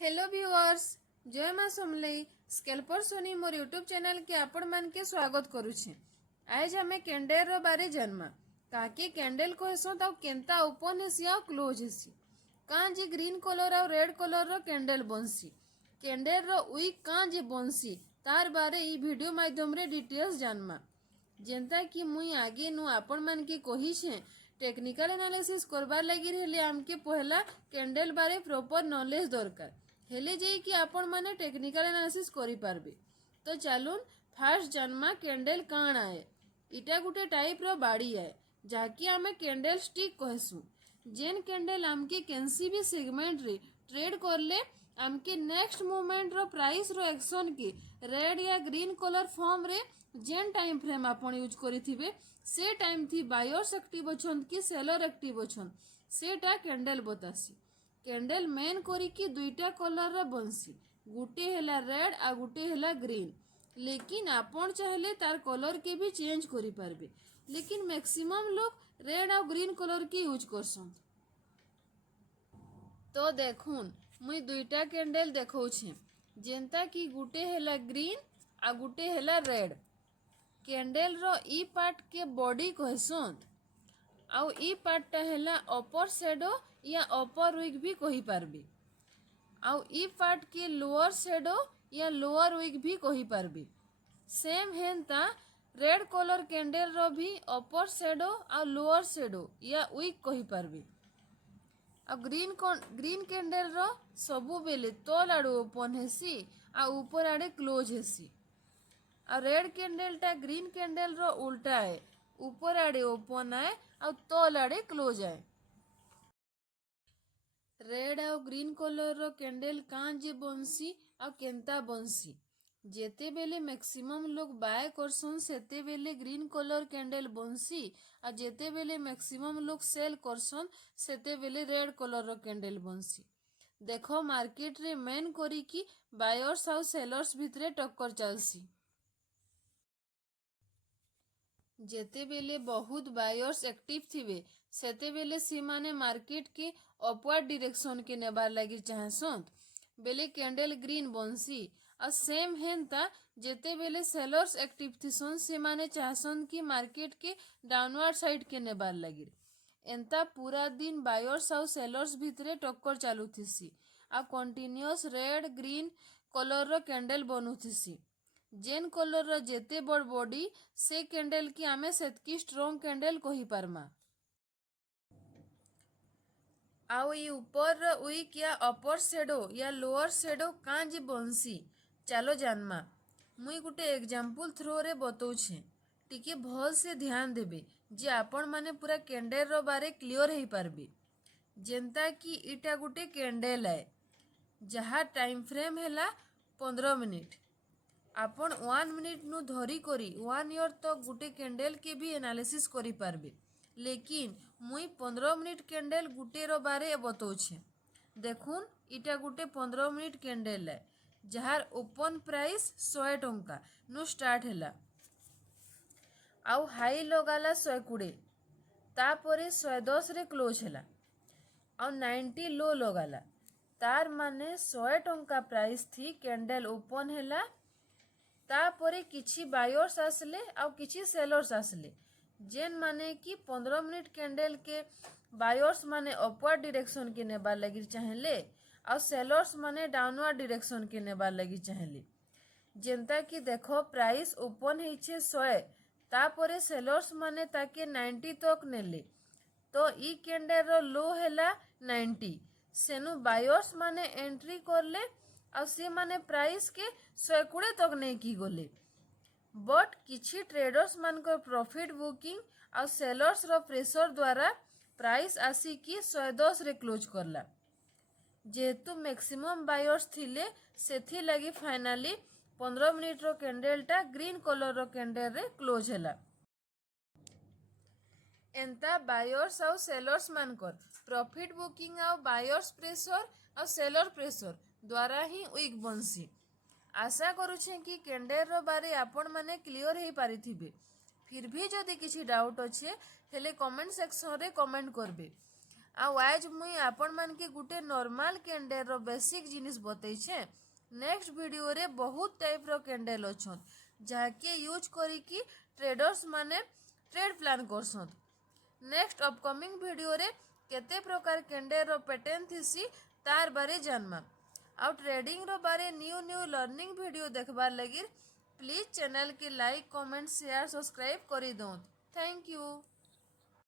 Hello viewers, जय माँ समलई स्केल्पर सोनी मोर YouTube channel के आपण मान के स्वागत करुछे। आज हमें कैंडल रो बारे जन्मा ताकि कैंडल को हेसो ताऊ केंता ओपन हेसी आ क्लोज हेसी कां जे ग्रीन कलर आ रेड कलर रो कैंडल बनसी कैंडल रो उइक कां जे बनसी तार बारे ई वीडियो माध्यम रे डिटेल्स जानमा जेंता कि मुई आगे नु आपण मान के कही छे टेक्निकल एनालिसिस करबार लगी रहले आमके पहला कैंडल बारे प्रॉपर नॉलेज दरकार हेले जे कि आपण माने टेक्निकल एनालिसिस करि पारबे। तो चलून फास्ट जन्मा कैंडल काण आए। इटा गुटे टाइप रो बाड़ी आए जाकि आमे कैंडल स्टिक कहसु। जेन कैंडल आमके केनसी भी सेगमेंट रे ट्रेड करले आमके नेक्स्ट मूवमेंट रो प्राइस रो एक्शन के रेड या ग्रीन कलर फॉर्म रे जेन टाइम फ्रेम आपण यूज करिथिबे से टाइम थी बायर्स एक्टिव अछन कि सेलर एक्टिव अछन सेटा कैंडल बतासी। कैंडल मेन करी कि दुईटा कलर रा बनसी गुटे हेला रेड आ गुटे हेला ग्रीन लेकिन आपण चाहले तार कलर के भी चेंज करि पारबे लेकिन मैक्सिमम लोग रेड आ ग्रीन कलर के यूज करसन। तो देखुन मुई दुईटा कैंडल देखौछे जेंता कि गुटे हेला ग्रीन आ गुटे हेला रेड कैंडल रो ई पार्ट के बॉडी कहसन आउ ई पार्टटा हेला अपर शेडो या अपर विग भी कही पारबे आउ ई पार्ट के लोअर शेडो या लोअर विग भी कही पारबे। सेम हेनता रेड कलर कैंडल रो भी अपर शेडो आ लोअर शेडो या विग कही पारबे। आ ग्रीन कैंडल रो सबु बेले तल आड़े ओपन हेसी आ ऊपर आड़े क्लोज हेसी आ रेड कैंडल टा ग्रीन कैंडल रो उल्टा है ऊपर आड़े ओपन आए आ तल आड़े क्लोज आए। रेड आ ग्रीन कलर रो कैंडल कां जे बनसी आ केंता बनसी जेते बेले मैक्सिमम लोग बाय करसन सेते बेले ग्रीन कलर कैंडल बनसी आ जेते बेले मैक्सिमम लोग सेल करसन सेते बेले रेड कलर रो कैंडल बनसी। देखो मार्केट रे मेन करी कि बायर्स आ सेलर्स भितरे टक्कर चलसी जेते बेले बहुत बायर्स एक्टिव थिबे सेते बेले सीमाने मार्केट के अपवर्ड डायरेक्शन के नेबार लगी चाहसन बेले कैंडल ग्रीन बनसी और सेम हेनता जेते बेले सेलर्स एक्टिव थिसन से माने चाहसन कि मार्केट के डाउनवर्ड साइड के नेबार लगी एंता पूरा दिन बायर्स और सेलर्स भितरे टक्कर चालू थिसी आ कंटिन्यूअस रेड ग्रीन कलर रो कैंडल बनुथिसी जेन कलर रो जेते बड़ बॉडी से कैंडल की आमे सेतकी स्ट्रॉन्ग कैंडल कही पारमा। आउ ई ऊपर विक या अपर शेडो या लोअर शेडो कां जे बनसी चलो जानमा मुई गुटे एग्जांपल थ्रो रे बतौछे टिके भल से ध्यान देबे जे आपण माने पूरा कैंडल रो बारे क्लियर हेई पारबे। जेंता कि इटा गुटे कैंडल है जहा टाइम फ्रेम हेला 15 मिनिट आपण 1 मिनिट नु धरी करी 1 ईयर तक गुटे कैंडल के भी एनालिसिस करी पारबे लेकिन मुई 15 मिनिट कैंडल गुटे रो बारे बतौछे। देखुन इटा गुटे 15 मिनिट कैंडल है जहार ओपन प्राइस 100 टंका नु स्टार्ट हेला आउ हाई लगाला 120 तापरे 110 रे क्लोज हेला आउ 90 लो लगाला तार माने 100 टंका प्राइस थी कैंडल ओपन हेला तापरे किछि बायर्स आसले आउ किछि सेलर्स आसले जेन माने कि 15 मिनिट कैंडल के बायर्स माने अपवर्ड डायरेक्शन के नेबार लगी चाहेले और सेलर्स माने डाउनवर्ड डायरेक्शन के नेबार लगी चाहेले। जेंता कि देखो प्राइस ओपन हेछे 100 तापरे सेलर्स माने ताके 90 तक नेले तो ई कैंडल रो लो हेला 90 सेनु बायर्स माने एंट्री करले और से माने प्राइस के 120 तक नहीं की गले बट किछि ट्रेडर्स मानकर प्रॉफिट बुकिंग और सेलर्स रो प्रेशर द्वारा प्राइस आसी कि 110 रे क्लोज करला जेहेतु मैक्सिमम बायर्स थिले सेथि लगी फाइनली 15 मिनिट रो कैंडल टा ग्रीन कलर रो कैंडल रे क्लोज हेला। एंता बायर्स और सेलर्स मानकर प्रॉफिट बुकिंग और बायर्स प्रेशर और सेलर प्रेशर द्वारा ही विक बनसी। आशा करुछे कि कैंडल रो बारे आपण माने क्लियर हेई पारिथिबे फिर भी जदि किछि डाउट अच्छे हेले कमेंट सेक्शन रे कमेंट करबे आज मुई आपण मान के गुटे नॉर्मल कैंडल रो बेसिक जिनिस बतई छे। नेक्स्ट वीडियो रे बहुत टाइप रो कैंडल अछन जाके यूज करी कि ट्रेडर्स माने ट्रेड प्लान करसन। नेक्स्ट अपकमिंग वीडियो रे केते प्रकार कैंडल रो पैटर्न थिसी तार बारे जानमा। आउ ट्रेडिंग रो बारे न्यू न्यू लर्निंग वीडियो देखबार लगी प्लीज चैनल के लाइक कमेंट शेयर सब्सक्राइब करी दो। Thank you.